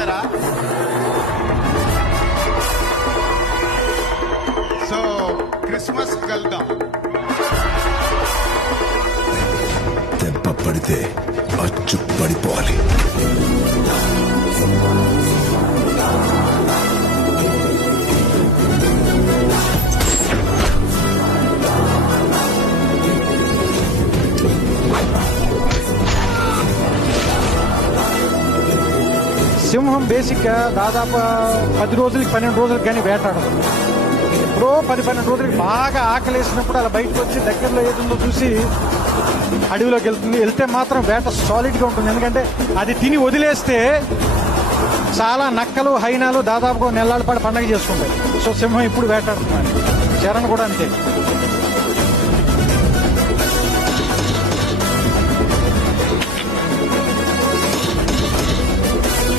వచ్చారా? So Christmas కలుద్దాం. దెబ్బ పడితే అచ్చు పడిపోవాలి. సింహం బేసిక్గా దాదాపు 10 రోజులకి 12 రోజులకి కానీ వేటాడదు. ఎప్పుడో 10-12 రోజులకి బాగా ఆకలేసినప్పుడు అలా బయటకు వచ్చి దగ్గరలో ఏదుందో చూసి అడవిలోకి వెళ్తే మాత్రం వేట సాలిడ్గా ఉంటుంది. ఎందుకంటే అది తిని వదిలేస్తే చాలా నక్కలు హైనాలు దాదాపుగా నెల్లాళ్ళ పాటు పండగ చేసుకుంటాయి. సో సింహం ఇప్పుడు వేటాడుతున్నాను. చరణ్ కూడా అంతే.